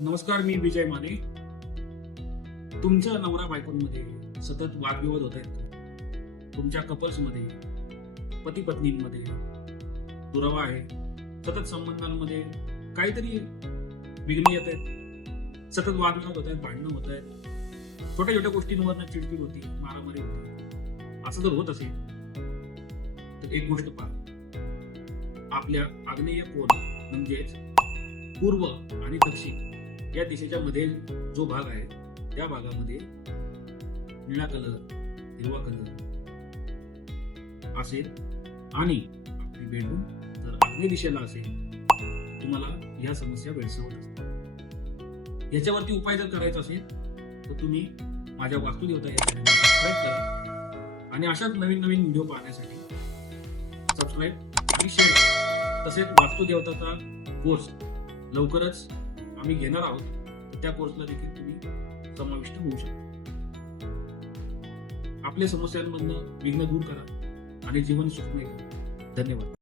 नमस्कार, मी विजय माने. तुमच्या नवरा बायकोंमध्ये सतत वादविवाद होत आहेत. तुमच्या कपल्समध्ये, पती पत्नींमध्ये दुरावा आहे. सतत संबंधांमध्ये काहीतरी विघ्न येत आहेत. सतत वादविवाद होत आहेत, भांडणं होत आहेत. छोट्या छोट्या गोष्टींवर चिडचिड होती, मारामारी होती. असं जर होत असेल तर एक गोष्ट पहा. आपल्या आग्नेय कोन म्हणजेच पूर्व आणि दक्षिण या दिशेच्या मध्ये जो भाग आहे त्या भागामध्ये निळा कलर, हिरवा कलर असेल आणि आपली बेडरूम जर आग्नेय दिशेला असेल, तुम्हाला ह्या समस्या भेडसावत असतात. याच्यावरती उपाय जर करायचा असेल तर तुम्ही माझ्या वास्तुदेवता या चॅनलला सबस्क्राईब करा आणि अशाच नवीन नवीन व्हिडिओ पाहण्यासाठी सबस्क्राईब आणि शेअर करा. तसेच वास्तुदेवताचा कोर्स लवकरच आम्ही घेणार आहोत, तर त्या कोर्सला देखील तुम्ही समाविष्ट होऊ शकता. आपल्या समस्यांमधनं विघ्न दूर करा आणि जीवन सुखमय करा. धन्यवाद.